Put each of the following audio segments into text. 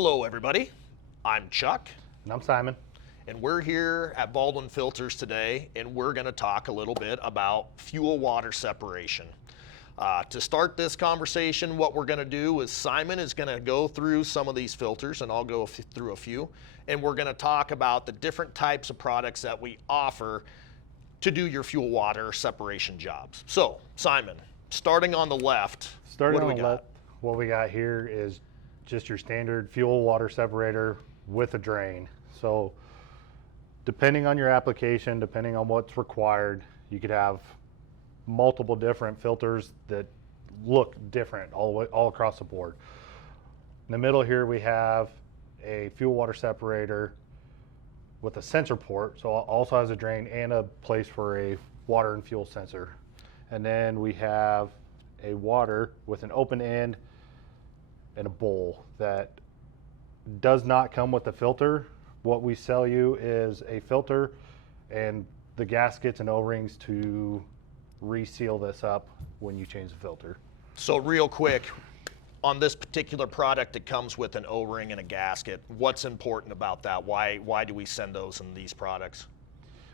Hello everybody, I'm Chuck. And I'm Simon. And we're here at Baldwin Filters today, and we're going to talk a little bit about fuel-water separation. To start this conversation, what we're going to do is Simon is going to go through some of these filters, and I'll go through a few, and we're going to talk about the different types of products that we offer to do your fuel-water separation jobs. So, Simon, starting on the left, what we got here is just your standard fuel-water separator with a drain. So, depending on your application, depending on what's required, you could have multiple different filters that look different all across the board. In the middle here we have a fuel water separator with a sensor port, so it also has a drain and a place for a water and fuel sensor. And then we have a water with an open end and a bowl that does not come with a filter. What we sell you is a filter and the gaskets and O-rings to reseal this up when you change the filter. So real quick, on this particular product, it comes with an O-ring and a gasket. What's important about that? Why do we send those in these products?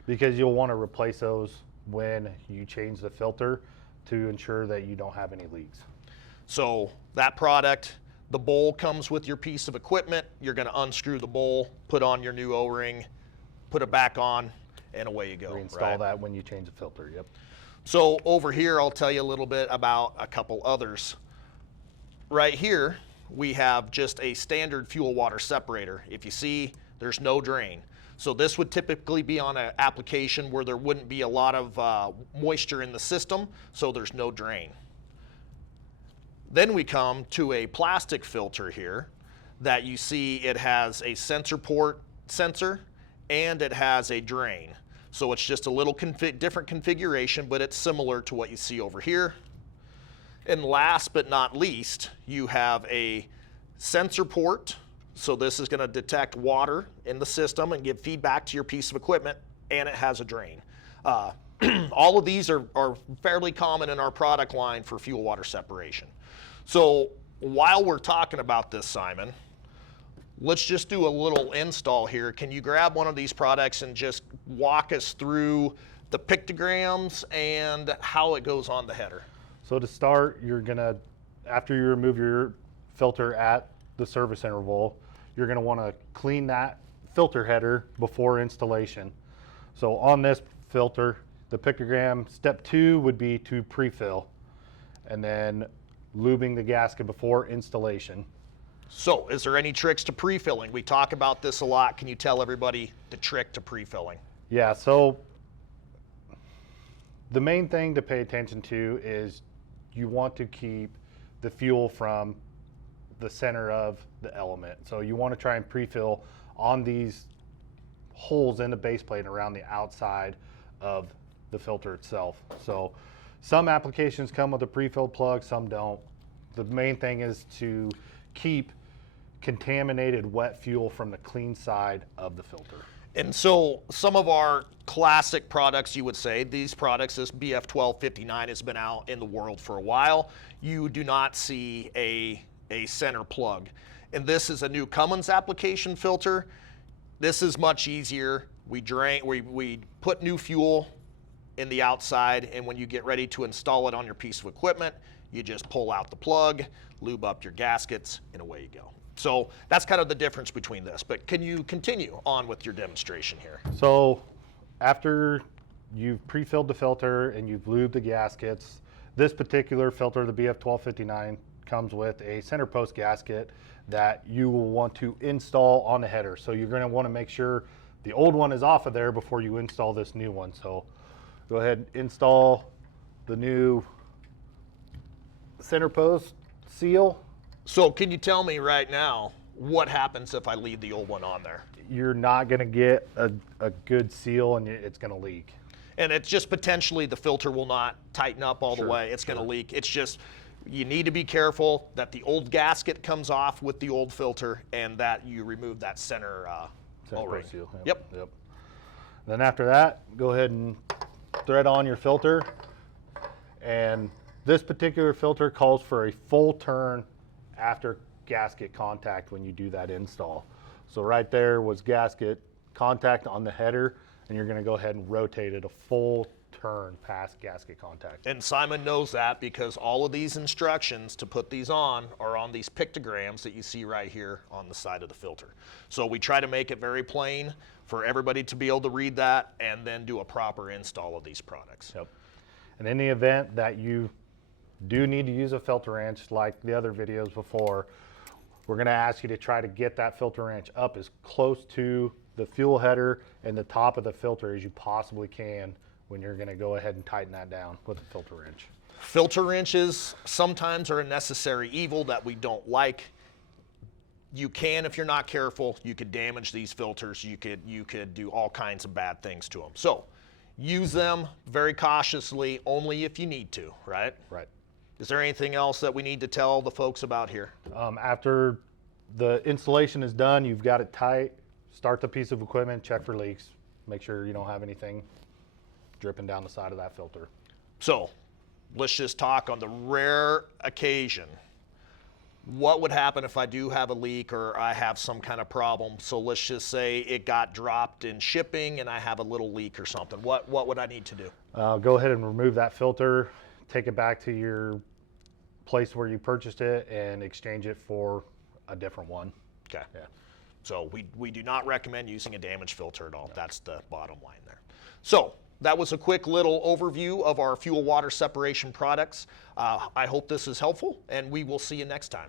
Because you'll want to replace those when you change the filter to ensure that you don't have any leaks. So that product, the bowl comes with your piece of equipment. You're going to unscrew the bowl, put on your new O-ring, put it back on, and away you go. Reinstall that when you change the filter, yep. So over here, I'll tell you a little bit about a couple others. Right here, we have just a standard fuel water separator. If you see, there's no drain. So this would typically be on an application where there wouldn't be a lot of moisture in the system, so there's no drain. Then we come to a plastic filter here that you see it has a sensor port sensor and it has a drain. So it's just a little different configuration, but it's similar to what you see over here. And last but not least, you have a sensor port. So this is going to detect water in the system and give feedback to your piece of equipment, and it has a drain. All of these are fairly common in our product line for fuel water separation. So while we're talking about this, Simon, let's just do a little install here. Can you grab one of these products and just walk us through the pictograms and how it goes on the header? So to start, you're gonna, after you remove your filter at the service interval, you're gonna wanna clean that filter header before installation. So on this filter, the pictogram, step 2 would be to pre-fill, and then lubing the gasket before installation. So is there any tricks to pre-filling? We talk about this a lot. Can you tell everybody the trick to pre-filling? Yeah, so the main thing to pay attention to is you want to keep the fuel from the center of the element. So you want to try and pre-fill on these holes in the base plate and around the outside of the filter itself. So some applications come with a pre-filled plug, some don't. The main thing is to keep contaminated wet fuel from the clean side of the filter. And so some of our classic products, you would say, these products, this BF1259 has been out in the world for a while. You do not see a center plug. And this is a new Cummins application filter. This is much easier. We put new fuel in the outside, and when you get ready to install it on your piece of equipment, you just pull out the plug, lube up your gaskets, and away you go. So that's kind of the difference between this, but can you continue on with your demonstration here? So after you've pre-filled the filter and you've lubed the gaskets, this particular filter, the BF1259, comes with a center post gasket that you will want to install on the header. So you're going to want to make sure the old one is off of there before you install this new one. So go ahead and install the new center post seal. So can you tell me right now what happens if I leave the old one on there? You're not going to get a good seal, and it's going to leak. And it's just potentially the filter will not tighten up all the way. It's going to leak. It's just, you need to be careful that the old gasket comes off with the old filter and that you remove that center O-ring. Seal. Yep. Then after that, go ahead and thread on your filter. And this particular filter calls for a full turn after gasket contact when you do that install. So right there was gasket contact on the header, and you're going to go ahead and rotate it a full turn past gasket contact. And Simon knows that because all of these instructions to put these on are on these pictograms that you see right here on the side of the filter. So we try to make it very plain for everybody to be able to read that and then do a proper install of these products. Yep. And in the event that you do need to use a filter wrench like the other videos before, we're going to ask you to try to get that filter wrench up as close to the fuel header and the top of the filter as you possibly can when you're going to go ahead and tighten that down with a filter wrench. Filter wrenches sometimes are a necessary evil that we don't like. You can, if you're not careful, you could damage these filters. You could do all kinds of bad things to them. So use them very cautiously, only if you need to, right? Right. Is there anything else that we need to tell the folks about here? After the installation is done, you've got it tight, start the piece of equipment, check for leaks, make sure you don't have anything dripping down the side of that filter. So let's just talk on the rare occasion. What would happen if I do have a leak or I have some kind of problem? So let's just say it got dropped in shipping and I have a little leak or something. What would I need to do? Go ahead and remove that filter, take it back to your place where you purchased it and exchange it for a different one. Okay. Yeah. So we do not recommend using a damaged filter at all. That's the bottom line there. So that was a quick little overview of our fuel water separation products. I hope this is helpful, and we will see you next time.